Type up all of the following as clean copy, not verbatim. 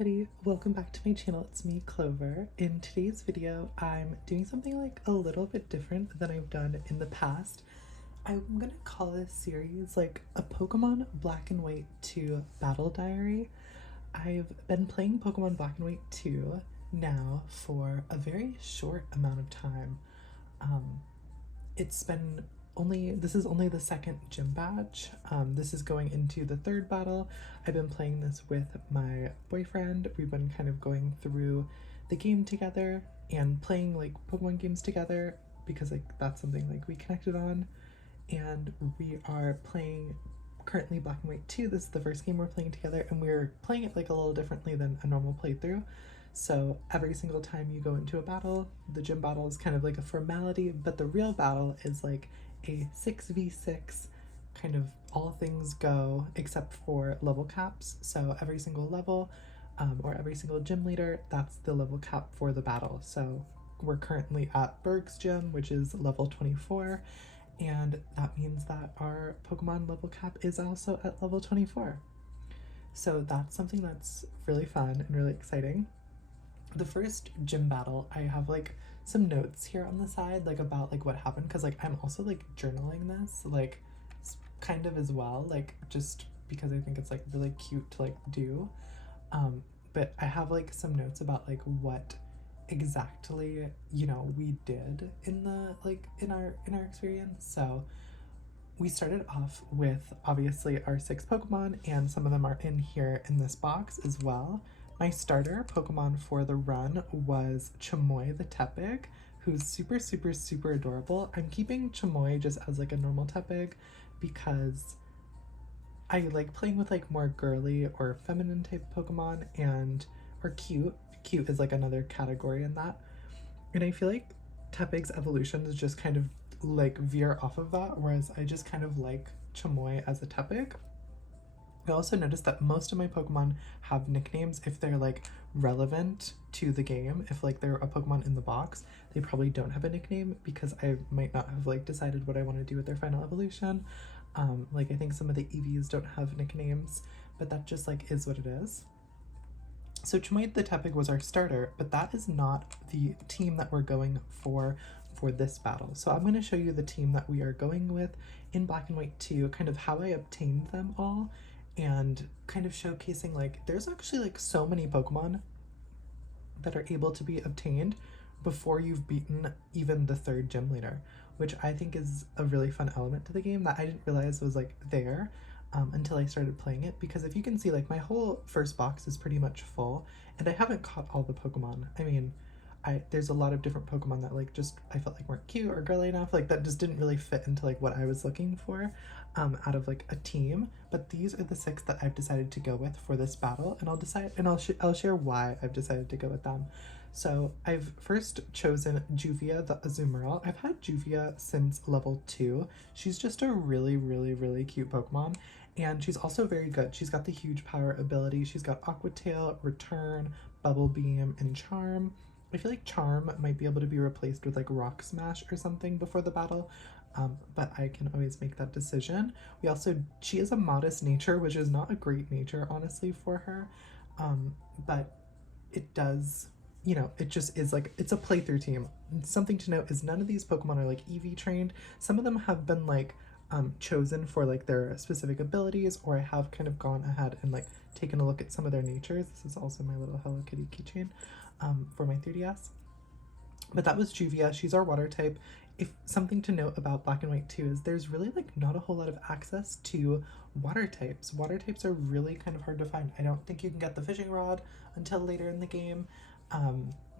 everybody, welcome back to my channel. It's me, Clover. In today's video, I'm doing something like a little bit different than I've done in the past. I'm gonna call this series like a Pokemon Black and White 2 Battle Diary. I've been playing Pokemon Black and White 2 now for a very short amount of time. It's been this is only the second gym badge. This is going into the third battle. I've been playing this with my boyfriend. We've been kind of going through the game together and playing like Pokemon games together because like that's something like we connected on. And we are playing currently Black and White 2. This is the first game we're playing together, and we're playing it like a little differently than a normal playthrough. So every single time you go into a battle, the gym battle is kind of like a formality, but the real battle is like a 6v6 kind of all things go except for level caps. So every single level or every single gym leader, that's the level cap for the battle. So we're currently at Berg's gym, which is level 24, and that means that our Pokemon level cap is also at level 24. So that's something that's really fun and really exciting. The first gym battle, I have like some notes here on the side like about like what happened, because like I'm also like journaling this like kind of as well, like just because I think it's like really cute to like do. But I have like some notes about like what exactly we did in the like in our experience. So we started off with obviously our 6 Pokemon, and some of them are in here in this box as well. My starter Pokemon for the run was Chamoy the Tepig, who's super, super, super adorable. I'm keeping Chamoy just as like a normal Tepig because I like playing with like more girly or feminine type Pokemon, and or cute. Cute is like another category in that. And I feel like Tepig's evolutions just kind of like veer off of that, whereas I just kind of like Chamoy as a Tepig. I also noticed that most of my Pokemon have nicknames if they're like relevant to the game. If like they're a Pokemon in the box, they probably don't have a nickname because I might not have like decided what I want to do with their final evolution. Like I think some of the EVs don't have nicknames, but that just like is what it is. So Chamoy the Tepig was our starter, but that is not the team that we're going for this battle. So I'm going to show you the team that we are going with in Black and White 2, kind of how I obtained them all, and kind of showcasing like there's actually like so many Pokemon that are able to be obtained before you've beaten even the 3rd gym leader, which I think is a really fun element to the game that I didn't realize was like there until I started playing it. Because if you can see, like my whole first box is pretty much full, and I haven't caught all the Pokemon. I mean, there's a lot of different Pokemon that like just I felt like weren't cute or girly enough, like that just didn't really fit into like what I was looking for out of like a team. But these are the 6 that I've decided to go with for this battle, and I'll share why I've decided to go with them. So I've first chosen Juvia the Azumarill. I've had Juvia since level 2. She's just a really, really, really cute Pokemon, and she's also very good. She's got the huge power ability. She's got Aqua Tail, Return, Bubble Beam, and Charm. I feel like Charm might be able to be replaced with like Rock Smash or something before the battle, but I can always make that decision. She has a modest nature, which is not a great nature, honestly, for her, but it does, it just is like, it's a playthrough team. Something to note is none of these Pokemon are like EV trained. Some of them have been like chosen for like their specific abilities, or I have kind of gone ahead and like taken a look at some of their natures. This is also my little Hello Kitty keychain for my 3DS. But that was Juvia. She's our water type. If something to note about Black and White 2 is there's really like not a whole lot of access to water types. Water types are really kind of hard to find. I don't think you can get the fishing rod until later in the game.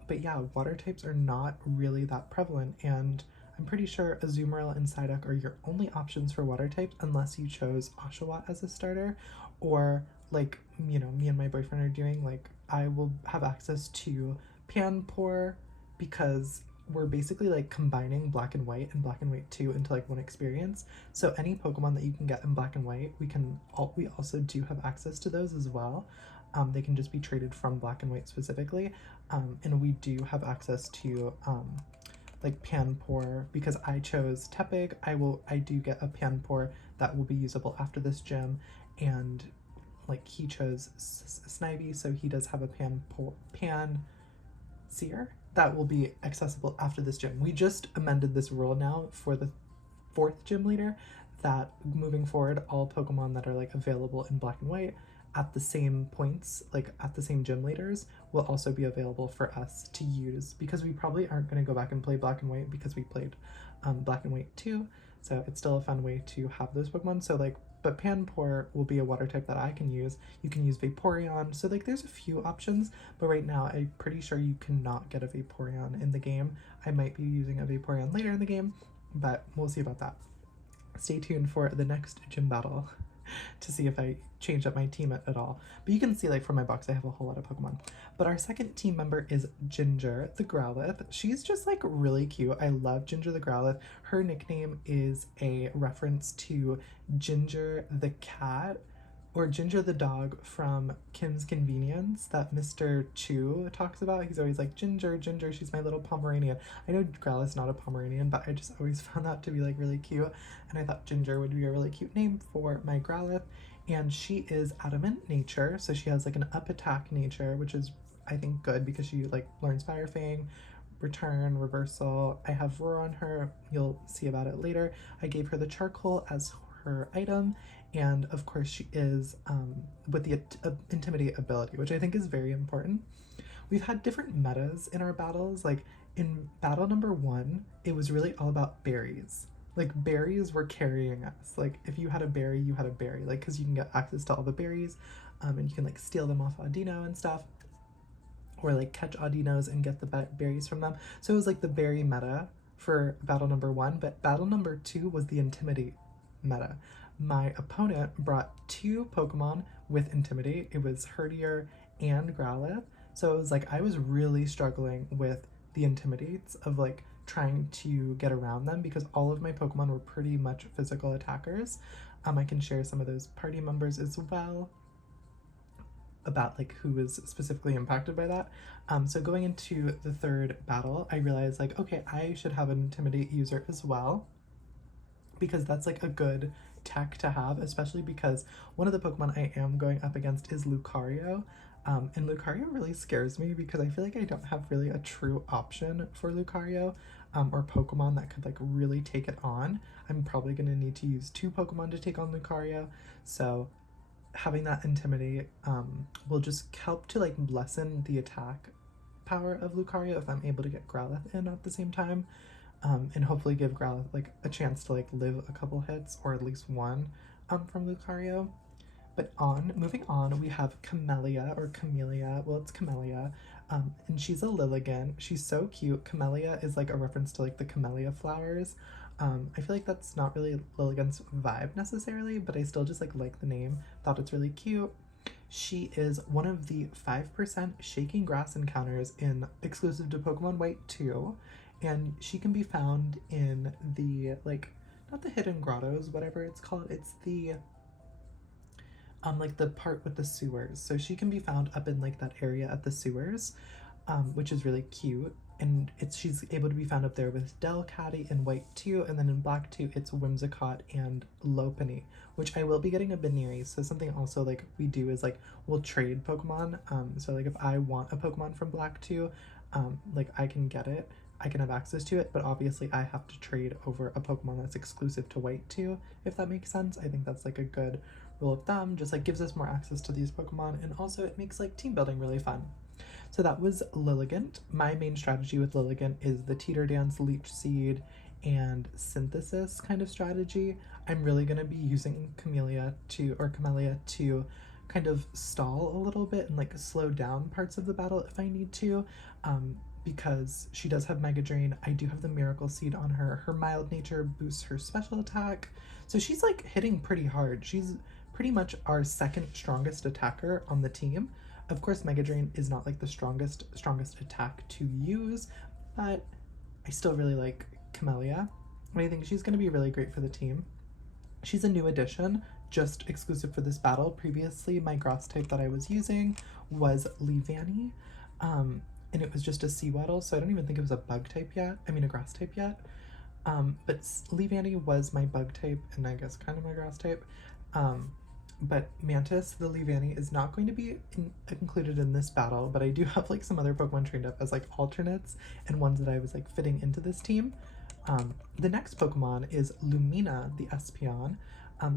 But yeah, water types are not really that prevalent, and I'm pretty sure Azumarill and Psyduck are your only options for water types unless you chose Oshawott as a starter, or like, me and my boyfriend are doing, like I will have access to Panpour because we're basically like combining Black and White and Black and White 2 into like one experience. So any Pokemon that you can get in Black and White, we also do have access to those as well. They can just be traded from Black and White specifically, and we do have access to like Panpour because I chose Tepig. I do get a Panpour that will be usable after this gym, and like he chose Snivy, so he does have a pan seer that will be accessible after this gym. We just amended this rule now for the 4th gym leader, that moving forward, all Pokemon that are like available in Black and White at the same points, like at the same gym leaders, will also be available for us to use, because we probably aren't going to go back and play Black and White because we played Black and White too. So it's still a fun way to have those Pokemon. So like, but Panpour will be a water type that I can use. You can use Vaporeon. So like there's a few options, but right now I'm pretty sure you cannot get a Vaporeon in the game. I might be using a Vaporeon later in the game, but we'll see about that. Stay tuned for the next gym battle to see if I change up my team at all. But you can see, like, from my box, I have a whole lot of Pokemon. But our second team member is Ginger the Growlithe. She's just, like, really cute. I love Ginger the Growlithe. Her nickname is a reference to Ginger the cat, or Ginger the dog from Kim's Convenience that Mr. Chu talks about. He's always like, Ginger, Ginger, she's my little Pomeranian. I know Growlithe's not a Pomeranian, but I just always found that to be like really cute. And I thought Ginger would be a really cute name for my Growlithe. And she is adamant nature, so she has like an up attack nature, which is, I think, good because she like learns Fire Fang, return, reversal. I have Roar on her. You'll see about it later. I gave her the charcoal as her item, and of course she is with the Intimidate ability, which I think is very important. We've had different metas in our battles. Like in battle number 1, it was really all about berries. Like berries were carrying us. Like if you had a berry, you had a berry, like because you can get access to all the berries, and you can like steal them off Audino and stuff, or like catch Audinos and get the berries from them. So it was like the berry meta for battle number 1, but battle number 2 was the Intimidate meta. My opponent brought 2 Pokemon with Intimidate. It was Herdier and Growlithe. So it was like I was really struggling with the Intimidates of like trying to get around them because all of my Pokemon were pretty much physical attackers. I can share some of those party members as well about like who was specifically impacted by that. So going into the 3rd battle, I realized like, okay, I should have an Intimidate user as well, because that's like a good tech to have, especially because one of the Pokemon I am going up against is Lucario. And Lucario really scares me because I feel like I don't have really a true option for Lucario, or Pokemon that could like really take it on. I'm probably going to need to use 2 Pokemon to take on Lucario, so having that Intimidate will just help to like lessen the attack power of Lucario if I'm able to get Growlithe in at the same time, and hopefully give Growlithe like a chance to like live a couple hits, or at least one from Lucario. But moving on, we have Camellia, or Camellia. Well, it's Camellia, and she's a Lilligant. She's so cute. Camellia is like a reference to like the camellia flowers. I feel like that's not really Lilligant's vibe necessarily, but I still just like the name. Thought it's really cute. She is one of the 5% Shaking Grass encounters in exclusive to Pokemon White 2, and she can be found in the like, not the hidden grottos, whatever it's called. It's the like the part with the sewers. So she can be found up in like that area at the sewers, which is really cute. And she's able to be found up there with Delcatty in White 2, and then in Black 2 it's Whimsicott and Lopunny, which I will be getting a Baneri. So something also like we do is like we'll trade Pokemon. So like if I want a Pokemon from Black 2, like I can get it. I can have access to it, but obviously I have to trade over a Pokemon that's exclusive to White 2, if that makes sense. I think that's like a good rule of thumb, just like gives us more access to these Pokemon, and also it makes like team building really fun. So that was Lilligant. My main strategy with Lilligant is the Teeter Dance, Leech Seed, and Synthesis kind of strategy. I'm really going to be using Camellia to kind of stall a little bit and like slow down parts of the battle if I need to, because she does have Mega Drain. I do have the Miracle Seed on her. Her mild nature boosts her special attack. So she's like hitting pretty hard. She's pretty much our 2nd strongest attacker on the team. Of course, Mega Drain is not like the strongest attack to use, but I still really like Camellia. And I think she's going to be really great for the team. She's a new addition, just exclusive for this battle. Previously, my grass type that I was using was Leavanny, and it was just a Seawaddle, so I don't even think it was a bug type yet. I mean, a grass type yet. But Leavanny was my bug type, and I guess kind of my grass type. But Mantis, the Leavanny, is not going to be included in this battle, but I do have like some other Pokemon trained up as like alternates and ones that I was like fitting into this team. The next Pokemon is Lumina, the Espeon.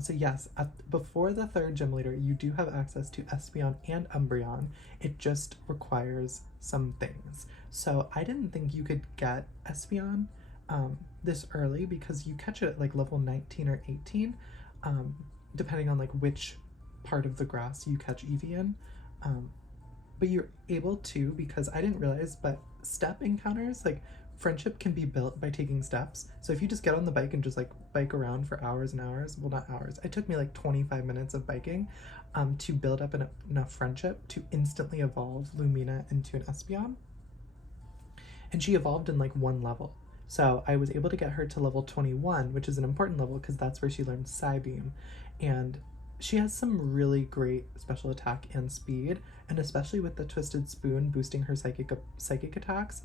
So yes, before the third gym leader, you do have access to Espeon and Umbreon. It just requires some things. So I didn't think you could get Espeon this early because you catch it at like level 19 or 18, depending on like which part of the grass you catch Eevee in. But you're able to, because I didn't realize, but step encounters, like friendship can be built by taking steps. So if you just get on the bike and just like bike around for hours and hours, well, not hours, it took me like 25 minutes of biking to build up enough friendship to instantly evolve Lumina into an Espeon. And she evolved in like one level. So I was able to get her to level 21, which is an important level because that's where she learned Psybeam. And she has some really great special attack and speed, and especially with the Twisted Spoon boosting her psychic attacks.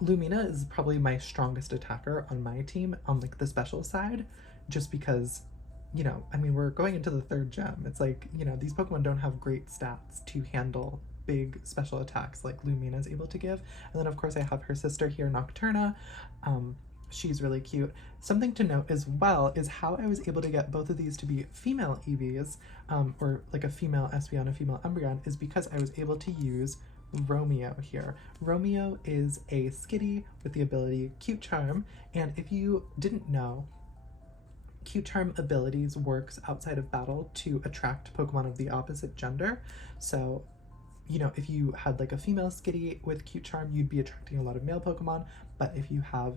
Lumina is probably my strongest attacker on my team on like the special side, just because, you know, I mean, we're going into the third gem. It's like, you know, these Pokemon don't have great stats to handle big special attacks like Lumina is able to give. And then of course I have her sister here, Nocturna. She's really cute. Something to note as well is how I was able to get both of these to be female EVs, or like a female Espeon, a female Umbreon, is because I was able to use Romeo here. Romeo is a skitty with the ability Cute Charm, and if you didn't know, Cute Charm abilities works outside of battle to attract Pokemon of the opposite gender. So, you know, if you had like a female skitty with Cute Charm, you'd be attracting a lot of male Pokemon, but if you have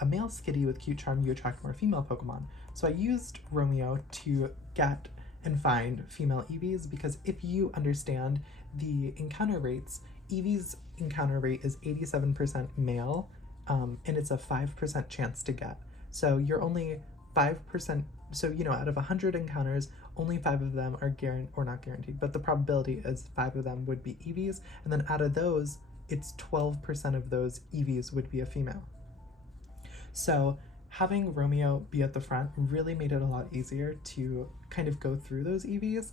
a male skitty with Cute Charm, you attract more female Pokemon. So I used Romeo to get and find female EVs because if you understand the encounter rates, Eevee's encounter rate is 87% male, and it's a 5% chance to get. So you're only 5%, so you know, out of 100 encounters, only 5 of them are guaranteed, or not guaranteed, but the probability is 5 of them would be EVs, and then out of those, it's 12% of those EVs would be a female. So having Romeo be at the front really made it a lot easier to kind of go through those EVs,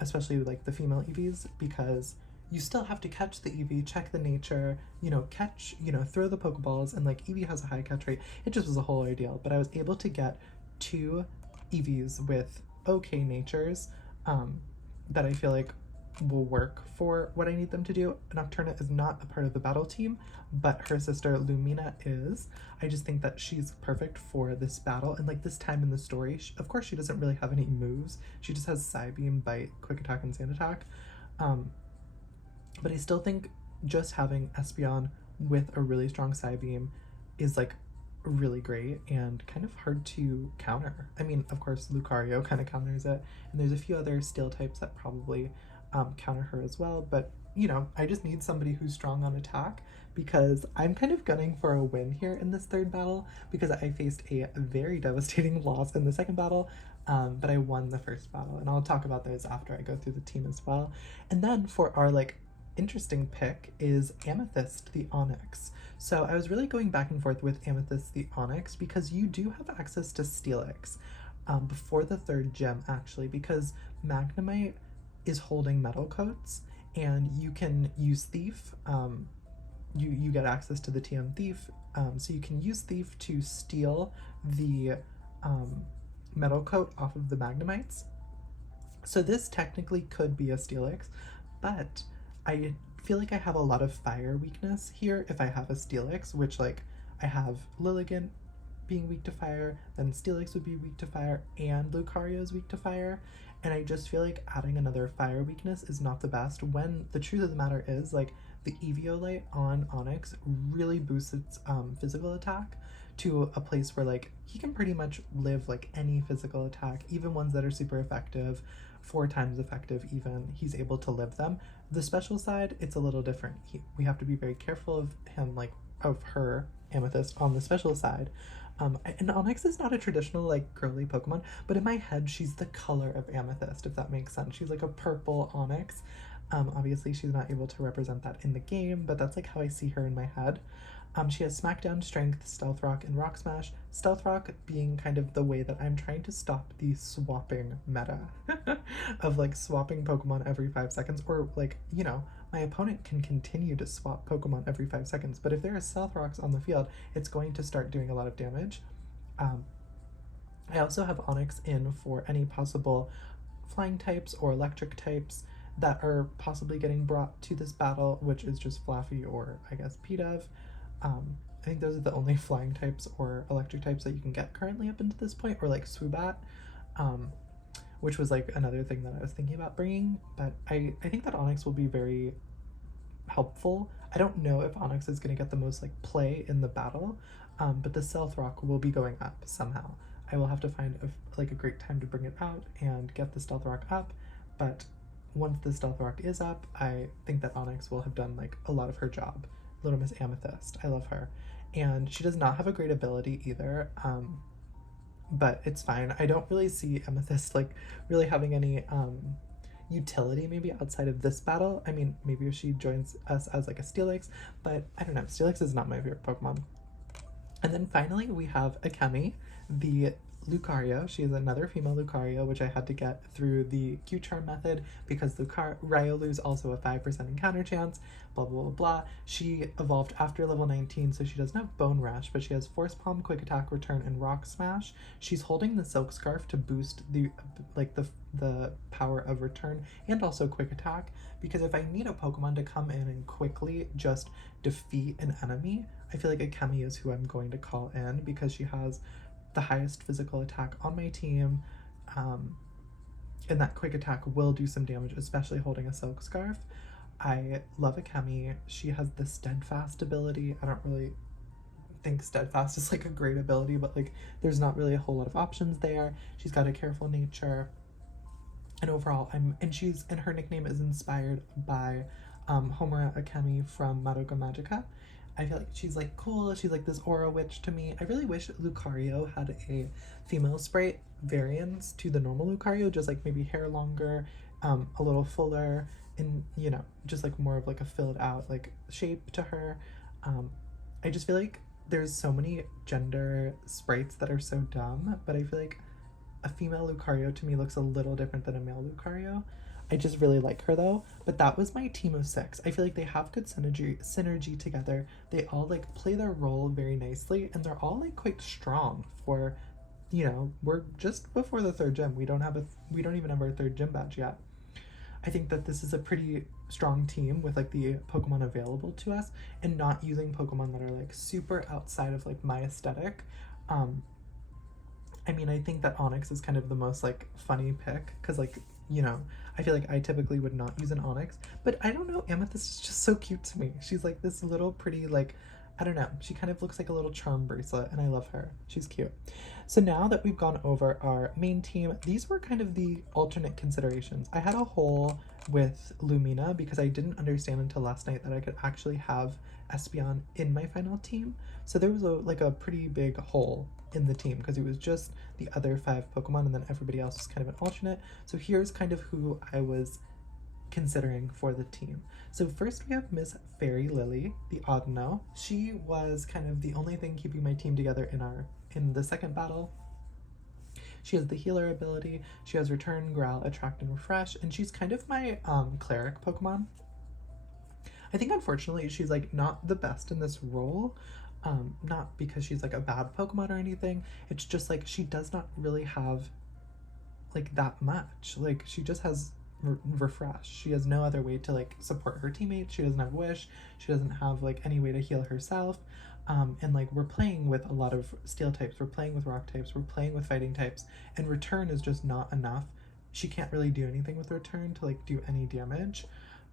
especially like the female EVs, because you still have to catch the Eevee, check the nature, you know, catch, you know, throw the Pokeballs, and like Eevee has a high catch rate. It just was a whole ordeal, but I was able to get 2 EVs with okay natures that I feel like will work for what I need them to do. Nocturna is not a part of the battle team, but her sister Lumina is. I just think that she's perfect for this battle and like this time in the story. Of course, she doesn't really have any moves. She just has Psybeam, Bite, Quick Attack, and Sand Attack. But I still think just having Espeon with a really strong Psybeam is like really great and kind of hard to counter. I mean, of course, Lucario kind of counters it, and there's a few other steel types that probably counter her as well, but you know, I just need somebody who's strong on attack because I'm kind of gunning for a win here in this third battle because I faced a very devastating loss in the second battle, but I won the first battle, and I'll talk about those after I go through the team as well. And then for our like interesting pick is Amethyst the Onyx. So I was really going back and forth with Amethyst the Onyx because you do have access to Steelix before the third gem actually, because Magnemite is holding metal coats and you can use Thief. You get access to the TM Thief, so you can use Thief to steal the metal coat off of the Magnemites. So this technically could be a Steelix, but I feel like I have a lot of fire weakness here if I have a Steelix, which like I have Lilligant being weak to fire, then Steelix would be weak to fire, and Lucario is weak to fire, and I just feel like adding another fire weakness is not the best when the truth of the matter is like the Eviolite on Onyx really boosts its physical attack to a place where like he can pretty much live like any physical attack, even ones that are super effective, 4 times effective even, he's able to live them. The special side, it's a little different. We have to be very careful of him, like of her, Amethyst, on the special side. And Onyx is not a traditional like girly Pokemon, but in my head she's the color of Amethyst, if that makes sense. She's like a purple Onyx. Obviously, she's not able to represent that in the game, but that's like how I see her in my head. She has Smackdown, Strength, Stealth Rock, and Rock Smash. Stealth Rock being kind of the way that I'm trying to stop the swapping meta of like swapping Pokemon every 5 seconds, or like, you know, my opponent can continue to swap Pokemon every 5 seconds, but if there are Stealth Rocks on the field, it's going to start doing a lot of damage. Um, I also have Onyx in for any possible flying types or electric types that are possibly getting brought to this battle, which is just Flaffy or I guess Pidove. I think those are the only flying types or electric types that you can get currently up into this point, or like Swoobat, which was like another thing that I was thinking about bringing. But I think that Onyx will be very helpful. I don't know if Onyx is going to get the most like play in the battle, but the Stealth Rock will be going up somehow. I will have to find like a great time to bring it out and get the Stealth Rock up, but once the Stealth Rock is up, I think that Onyx will have done like a lot of her job. Little Miss Amethyst, I love her. And she does not have a great ability either, but it's fine. I don't really see Amethyst like really having any utility maybe outside of this battle. I mean, maybe if she joins us as like a Steelix, but I don't know. Steelix is not my favorite Pokemon. And then finally we have Akemi, the Lucario. She is another female Lucario, which I had to get through the Q-Charm method because Riolu is also a 5% encounter chance, blah, blah, blah, blah. She evolved after level 19, so she doesn't have Bone Rush, but she has Force Palm, Quick Attack, Return, and Rock Smash. She's holding the Silk Scarf to boost the power of Return and also Quick Attack, because if I need a Pokemon to come in and quickly just defeat an enemy, I feel like Akemi is who I'm going to call in because she has the highest physical attack on my team, and that Quick Attack will do some damage, especially holding a Silk Scarf. I love Akemi. She has the Steadfast ability. I don't really think Steadfast is like a great ability, but like there's not really a whole lot of options there. She's got a careful nature, and overall and her nickname is inspired by Homura Akemi from Madoka Magica. I feel like she's like cool. She's like this aura witch to me. I really wish Lucario had a female sprite variance to the normal Lucario, just like maybe hair longer, a little fuller, and you know, just like more of like a filled out like shape to her. I just feel like there's so many gender sprites that are so dumb, but I feel like a female Lucario to me looks a little different than a male Lucario. I just really like her though. But that was my team of 6. I feel like they have good synergy together. They all like play their role very nicely, and they're all like quite strong for, you know, we're just before the 3rd gym. We don't even have our 3rd gym badge yet. I think that this is a pretty strong team with like the Pokemon available to us, and not using Pokemon that are like super outside of like my aesthetic. I mean, I think that Onyx is kind of the most like funny pick because like, you know, I feel like I typically would not use an Onyx, but I don't know, Amethyst is just so cute to me. She's like this little pretty like, I don't know, she kind of looks like a little charm bracelet, and I love her. She's cute. So now that we've gone over our main team, these were kind of the alternate considerations. I had a hole with Lumina because I didn't understand until last night that I could actually have Espeon in my final team. So there was a pretty big hole in the team because it was just the other 5 Pokemon and then everybody else was kind of an alternate. So here's kind of who I was considering for the team. So first we have Miss Fairy Lily, the Audino. She was kind of the only thing keeping my team together in the second battle. She has the healer ability, she has Return, Growl, Attract, and Refresh, and she's kind of my cleric Pokemon. I think unfortunately she's like not the best in this role, not because she's like a bad Pokemon or anything, it's just like she does not really have like that much. Like she just has refresh. She has no other way to like support her teammates. She doesn't have wish. She doesn't have like any way to heal herself. And like we're playing with a lot of steel types, we're playing with rock types, we're playing with fighting types, and return is just not enough. She can't really do anything with return to like do any damage.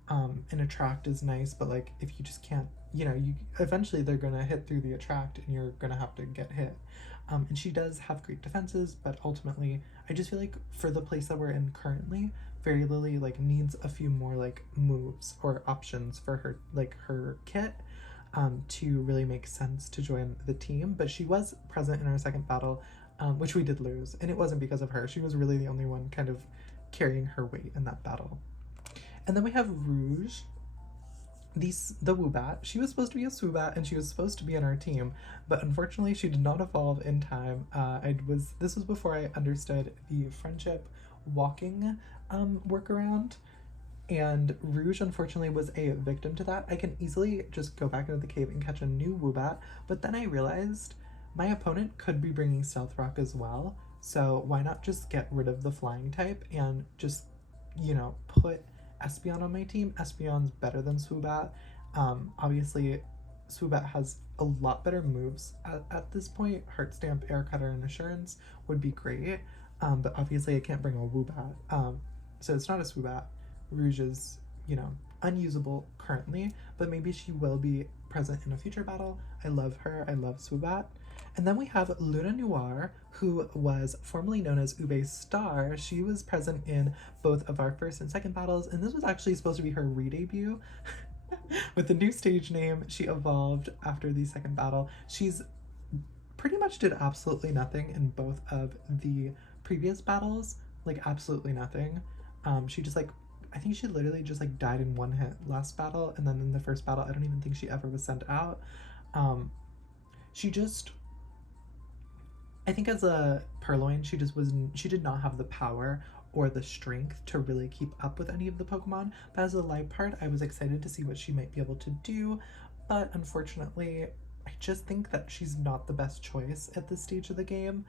And attract is nice, but like if you just can't, you know, you eventually they're gonna hit through the attract and you're gonna have to get hit. And she does have great defenses, but ultimately I just feel like for the place that we're in currently, Fairy Lily like needs a few more like moves or options for her, like her kit, to really make sense to join the team. But she was present in our second battle, which we did lose, and it wasn't because of her. She was really the only one kind of carrying her weight in that battle. And then we have Rouge, the Woobat. She was supposed to be a Swoobat and she was supposed to be in our team, but unfortunately she did not evolve in time. This was before I understood the friendship walking workaround, and Rouge unfortunately was a victim to that. I can easily just go back into the cave and catch a new Woobat, but then I realized my opponent could be bringing Stealth Rock as well, so why not just get rid of the flying type and just, put Espeon on my team? Espeon's better than Swoobat. Obviously, Swoobat has a lot better moves at this point. Heart Stamp, Air Cutter, and Assurance would be great, but obviously I can't bring a Woobat. So it's not a Swoobat. Rouge is, unusable currently, but maybe she will be present in a future battle. I love her. I love Swoobat. And then we have Luna Noir, who was formerly known as Ube Star. She was present in both of our first and second battles, and this was actually supposed to be her re-debut. With the new stage name, she evolved after the second battle. She's pretty much did absolutely nothing in both of the previous battles, like absolutely nothing. She just I think she literally just died in one hit last battle, and then in the first battle, I don't even think she ever was sent out. She just, I think as a Purloin, she did not have the power or the strength to really keep up with any of the Pokemon. But as a live part, I was excited to see what she might be able to do. But unfortunately, I just think that she's not the best choice at this stage of the game,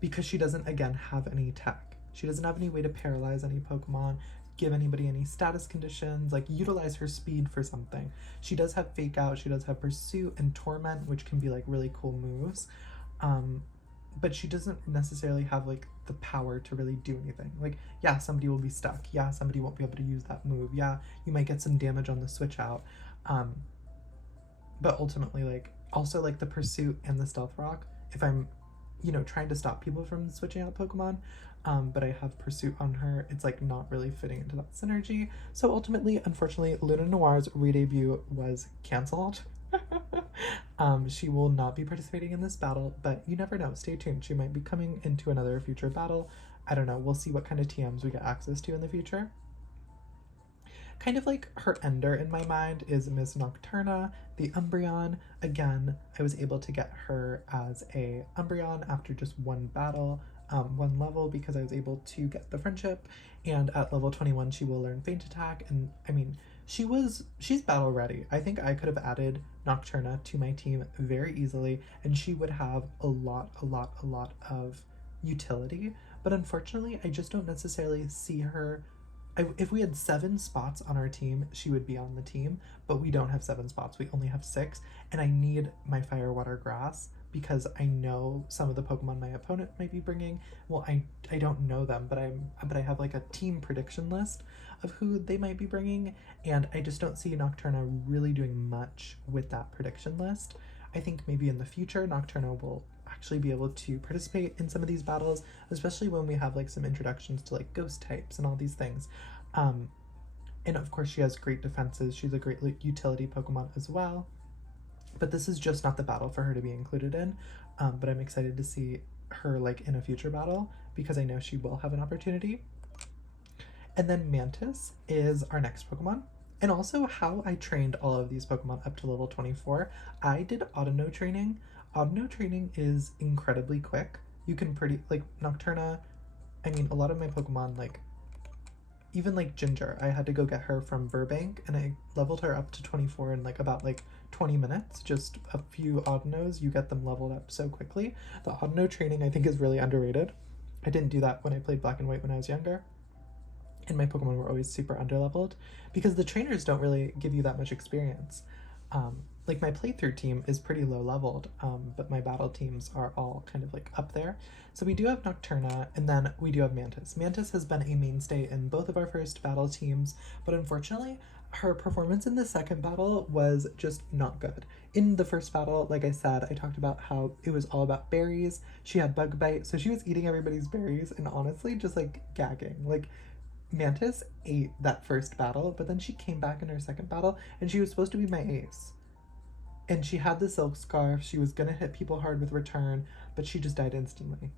because she doesn't, again, have any tech. She doesn't have any way to paralyze any Pokemon, give anybody any status conditions, utilize her speed for something. She does have Fake Out, she does have Pursuit and Torment, which can be really cool moves. But she doesn't necessarily have the power to really do anything. Yeah, somebody will be stuck. Yeah, somebody won't be able to use that move. Yeah, you might get some damage on the switch out. But ultimately, also the Pursuit and the Stealth Rock, if I'm, trying to stop people from switching out Pokemon, but I have Pursuit on her, it's not really fitting into that synergy. So ultimately, unfortunately, Luna Noir's re-debut was cancelled. She will not be participating in this battle, but you never know. Stay tuned. She might be coming into another future battle. I don't know. We'll see what kind of TMs we get access to in the future. Kind of her ender in my mind is Miss Nocturna, the Umbreon. Again, I was able to get her as a Umbreon after just one battle, one level, because I was able to get the friendship, and at level 21 she will learn Feint Attack, and I mean, she's battle ready. I think I could have added Nocturna to my team very easily, and she would have a lot of utility, but unfortunately I just don't necessarily see her. If we had 7 spots on our team, she would be on the team, but we don't have 7 spots. We only have 6, and I need my Fire, Water, Grass, because I know some of the Pokemon my opponent might be bringing. Well, I don't know them, but I have a team prediction list of who they might be bringing, and I just don't see Nocturna really doing much with that prediction list. I think maybe in the future Nocturna will actually be able to participate in some of these battles, especially when we have some introductions to ghost types and all these things. And of course she has great defenses. She's a great utility Pokemon as well. But this is just not the battle for her to be included in. But I'm excited to see her in a future battle, because I know she will have an opportunity. And then Mantis is our next Pokemon. And also how I trained all of these Pokemon up to level 24. I did Autono training. Autono training is incredibly quick. You can Nocturna, I mean, a lot of my Pokemon, even Ginger, I had to go get her from Burbank, and I leveled her up to 24 in about 20 minutes. Just a few Autonos, you get them leveled up so quickly. The Autono training, I think, is really underrated. I didn't do that when I played Black and White when I was younger, and my Pokemon were always super underleveled, because the trainers don't really give you that much experience. My playthrough team is pretty low leveled, but my battle teams are all kind of up there. So we do have Nocturna, and then we do have Mantis. Mantis has been a mainstay in both of our first battle teams, but unfortunately her performance in the second battle was just not good. In the first battle, like I said, I talked about how it was all about berries. She had Bug Bite, so she was eating everybody's berries and honestly just gagging. Mantis ate that first battle, but then she came back in her second battle, and she was supposed to be my ace. And she had the Silk Scarf. She was gonna hit people hard with Return, but she just died instantly.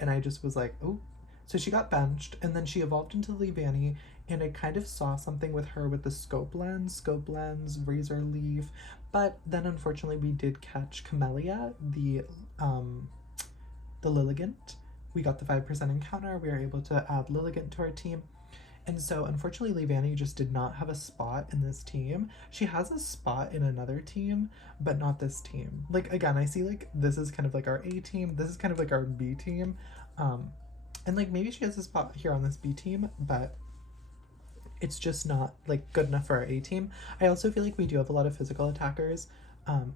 And I just was oh. So she got benched, and then she evolved into Leavanny, and I kind of saw something with her with the scope lens, razor leaf, but then unfortunately we did catch Camellia, the Lilligant. We got the 5% encounter. We were able to add Lilligant to our team. And so, unfortunately, Levanny just did not have a spot in this team. She has a spot in another team, but not this team. Like, again, I see, like, this is kind of like our A team. This is kind of like our B team. And, like, maybe she has a spot here on this B team, but it's just not, like, good enough for our A team. I also feel like we do have a lot of physical attackers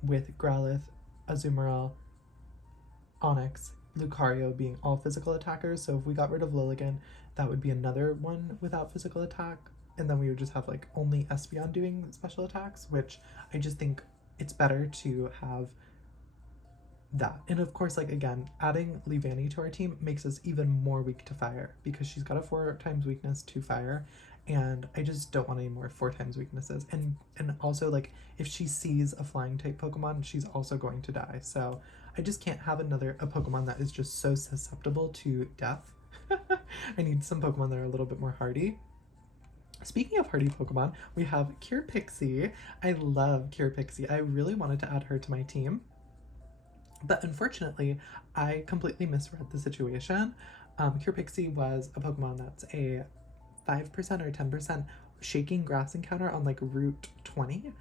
with Growlithe, Azumarill, Onyx, Lucario being all physical attackers. So if we got rid of Lilligant, that would be another one without physical attack. And then we would just have like only Espeon doing special attacks, which I just think it's better to have that. And of course, like again, adding Levanny to our team makes us even more weak to fire because she's got a 4 times weakness to fire. And I just don't want any more 4 times weaknesses. And also like if she sees a flying type Pokemon, she's also going to die. So I just can't have a Pokemon that is just so susceptible to death. I need some Pokemon that are a little bit more hardy. Speaking of hardy Pokemon, we have Pixie. I love Pixie. I really wanted to add her to my team. But unfortunately, I completely misread the situation. Pixie was a Pokemon that's a 5% or 10% shaking grass encounter on like Route 20.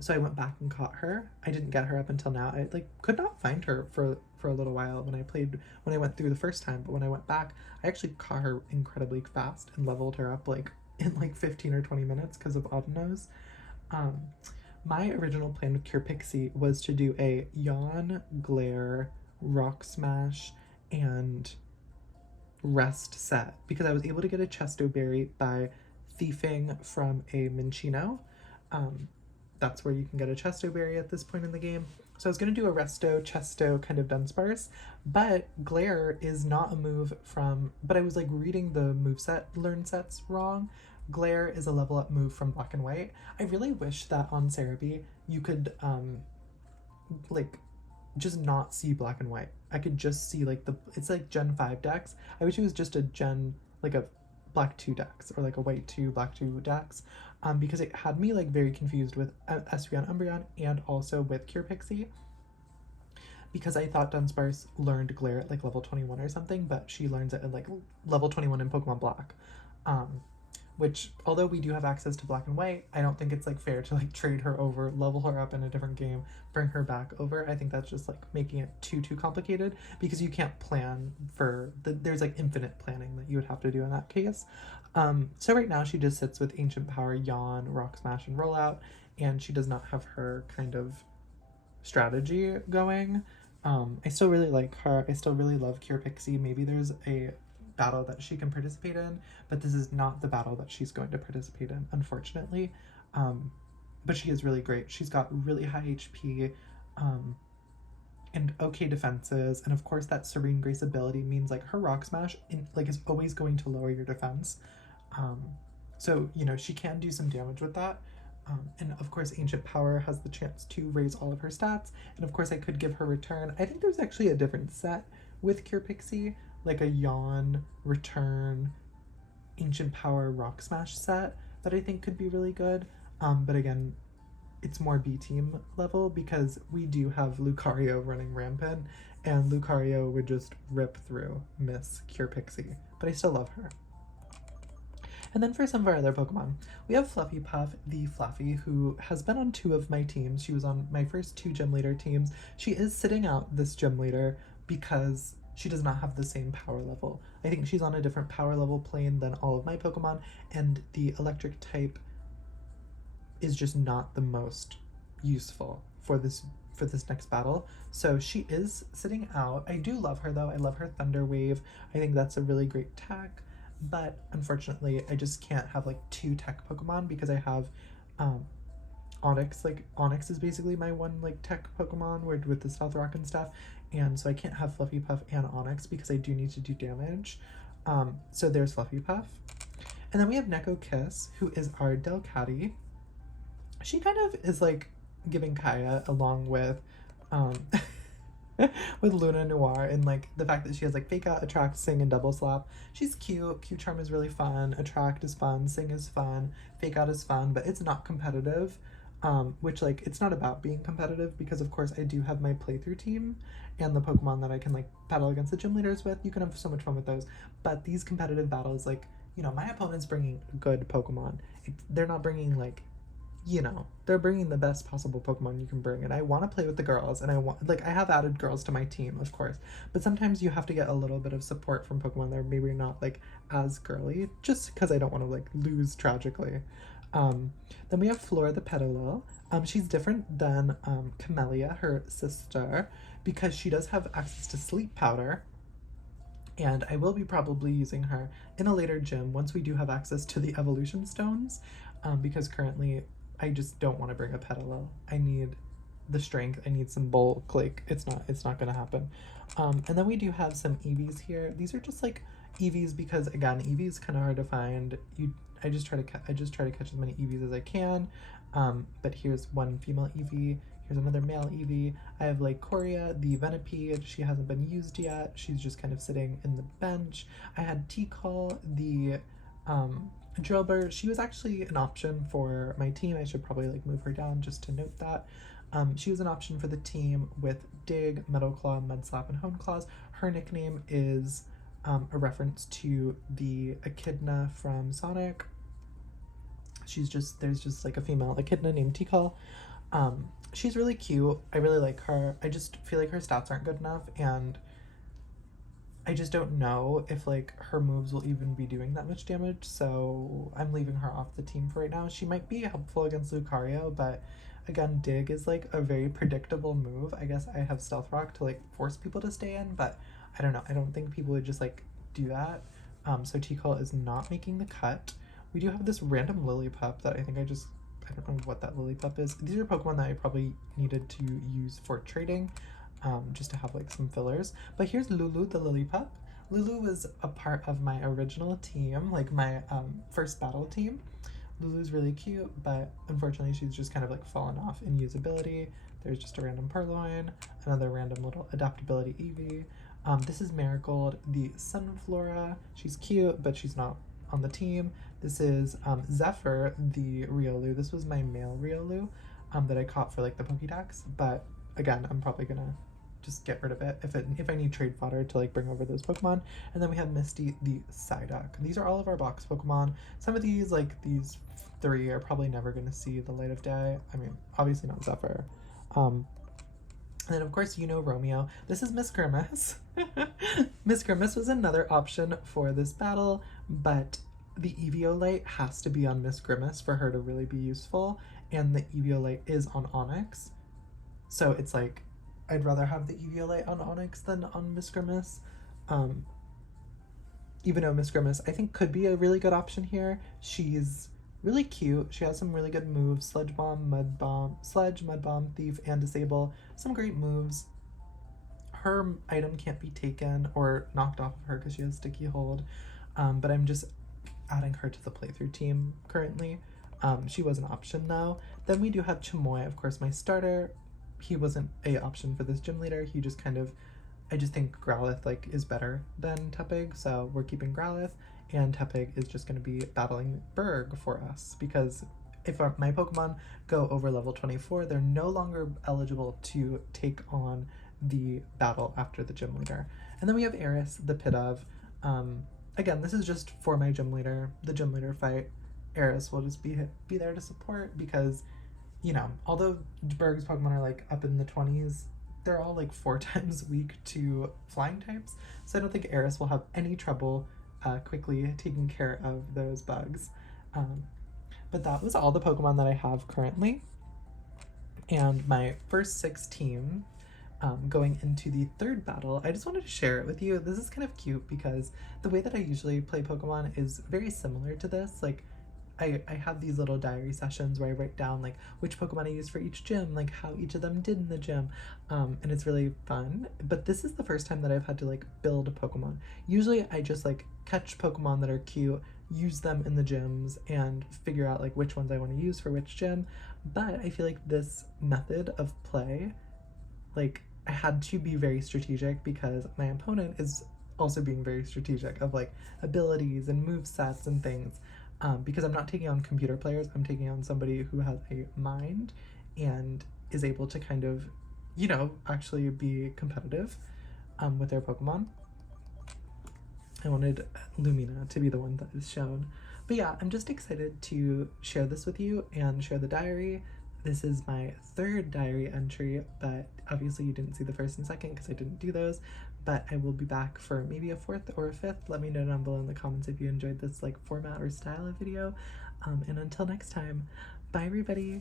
So I went back and caught her. I didn't get her up until now. I like could not find her for a little while when I went through the first time, but when I went back, I actually caught her incredibly fast and leveled her up like in like 15 or 20 minutes because of Audino's. My original plan with Pixie was to do a Yawn, Glare, Rock Smash, and Rest set because I was able to get a Chesto Berry by thiefing from a Minccino. That's where you can get a Chesto Berry at this point in the game. So I was going to do a Resto, Chesto kind of Dunsparce, but Glare is not a move from, but I was like reading the moveset learn sets wrong. Glare is a level up move from Black and White. I really wish that on Cerebi you could like just not see Black and White. I could just see like it's like Gen 5 decks. I wish it was just a Gen, like a Black 2 decks or like a White 2, Black 2 decks. Because it had me like very confused with Espeon, Umbreon, and also with Pixie. Because I thought Dunsparce learned Glare at like level 21 or something, but she learns it at like level 21 in Pokemon Black. Which, although we do have access to Black and White, I don't think it's like fair to like trade her over, level her up in a different game, bring her back over. I think that's just like making it too complicated because you can't plan for there's like infinite planning that you would have to do in that case. So right now she just sits with Ancient Power, Yawn, Rock Smash, and Rollout, and she does not have her kind of strategy going. I still really like her. I still really love Pixie. Maybe there's a battle that she can participate in, but this is not the battle that she's going to participate in, unfortunately. But she is really great. She's got really high HP and okay defenses, and of course that Serene Grace ability means like her Rock Smash is always going to lower your defense. So you know she can do some damage with that. And of course Ancient Power has the chance to raise all of her stats, and of course I could give her Return. I think there's actually a different set with Pixie, like a Yawn, Return, Ancient Power, Rock Smash set that I think could be really good. But again, it's more B team level because we do have Lucario running rampant, and Lucario would just rip through Miss Pixie. But I still love her. And then for some of our other Pokemon, we have Fluffy Puff, the Fluffy, who has been on 2 of my teams. She was on my first 2 Gym Leader teams. She is sitting out this Gym Leader because she does not have the same power level. I think she's on a different power level plane than all of my Pokemon, and the electric type is just not the most useful for this next battle. So she is sitting out. I do love her though. I love her Thunder Wave. I think that's a really great tech. But unfortunately, I just can't have like 2 tech Pokemon because I have Onyx. Like Onyx is basically my one like tech Pokemon with the Stealth Rock and stuff, and so I can't have Fluffy Puff and Onyx because I do need to do damage. So there's Fluffy Puff, and then we have Neko Kiss, who is our Delcatty. She kind of is like giving Kaya along with with Luna Noir, and like the fact that she has like fake out, attract, sing, and double slap. She's cute. Cute charm is really fun. Attract is fun. Sing is fun. Fake out is fun, but it's not competitive. Which like it's not about being competitive because of course I do have my playthrough team and the Pokemon that I can like battle against the gym leaders with. You can have so much fun with those. But these competitive battles, like, you know, my opponent's bringing good Pokemon. They're not bringing like, you know, they're bringing the best possible Pokemon you can bring. And I want to play with the girls, and I want, like, I have added girls to my team, of course. But sometimes you have to get a little bit of support from Pokemon that are maybe not like as girly, just because I don't want to like lose tragically. Um, then we have Flora the Petalil. She's different than Camellia, her sister, because she does have access to sleep powder, and I will be probably using her in a later gym once we do have access to the evolution stones, because currently I just don't want to bring a Petalil. I need the strength. I need some bulk. Like it's not gonna happen. And then we do have some EVs here. These are just like EVs because again, EVs kind of hard to find. I just try to catch as many EVs as I can. But here's one female EV. Here's another male EV. I have like Coria, the Venipede. She hasn't been used yet. She's just kind of sitting in the bench. I had T-Call, the Drillbur. She was actually an option for my team. I should probably like move her down just to note that. She was an option for the team with Dig, Metal Claw, Mudslap, and Hone Claws. Her nickname is a reference to the Echidna from Sonic. There's just like a female Echidna named Tikal. She's really cute. I really like her. I just feel like her stats aren't good enough, and I just don't know if like her moves will even be doing that much damage, so I'm leaving her off the team for right now. She might be helpful against Lucario, but again, Dig is like a very predictable move. I guess I have Stealth Rock to like force people to stay in, but I don't know. I don't think people would just like do that. So T-Call is not making the cut. We do have this random Lillipup that I don't know what that Lillipup is. These are Pokemon that I probably needed to use for trading, just to have like some fillers. But here's Lulu, the Lillipup. Lulu was a part of my original team, like my first battle team. Lulu's really cute, but unfortunately she's just kind of like fallen off in usability. There's just a random Purloin, another random little adaptability Eevee. This is Marigold, the Sunflora. She's cute, but she's not on the team. This is Zephyr, the Riolu. This was my male Riolu that I caught for like the Pokédex, but again, I'm probably gonna just get rid of it if I need trade fodder to like bring over those Pokemon. And then we have Misty, the Psyduck. These are all of our box Pokemon. Some of these, like these 3, are probably never gonna see the light of day. I mean, obviously not Zephyr. And then of course, you know Romeo. This is Miss Grimace. Miss Grimace was another option for this battle, but the Eviolite has to be on Miss Grimace for her to really be useful, and the Eviolite is on Onyx. So it's like, I'd rather have the Eviolite on Onyx than on Miss Grimace. Even though Miss Grimace, I think, could be a really good option here. She's really cute. She has some really good moves. Sledge, Mud Bomb, Thief, and Disable. Some great moves. Her item can't be taken or knocked off of her because she has Sticky Hold. But I'm just adding her to the playthrough team currently. She was an option though. Then we do have Chamoy, of course, my starter. He wasn't a option for this gym leader. He just kind of, I just think Growlithe like is better than Tepig, so we're keeping Growlithe, and Tepig is just going to be battling Berg for us because if my Pokemon go over level 24, they're no longer eligible to take on the battle after the gym leader. And then we have Eris, the Pidove. Again, this is just for my gym leader, the gym leader fight. Eris will just be there to support because, you know, although Berg's Pokemon are like up in the 20s, they're all like 4 times weak to flying types. So I don't think Eris will have any trouble quickly taking care of those bugs. But that was all the Pokemon that I have currently. And my first 6 team going into the 3rd battle, I just wanted to share it with you. This is kind of cute because the way that I usually play Pokemon is very similar to this. Like, I have these little diary sessions where I write down like which Pokemon I use for each gym, like how each of them did in the gym, and it's really fun. But this is the first time that I've had to like build a Pokemon. Usually I just like catch Pokemon that are cute, use them in the gyms, and figure out like which ones I want to use for which gym. But I feel like this method of play, like, I had to be very strategic because my opponent is also being very strategic of like abilities and move sets and things. Because I'm not taking on computer players, I'm taking on somebody who has a mind and is able to kind of, you know, actually be competitive with their Pokemon. I wanted Lumina to be the one that is shown. But yeah, I'm just excited to share this with you and share the diary. This is my third diary entry, but obviously you didn't see the first and second because I didn't do those. But I will be back for maybe a fourth or a fifth. Let me know down below in the comments if you enjoyed this like format or style of video. And until next time, bye everybody.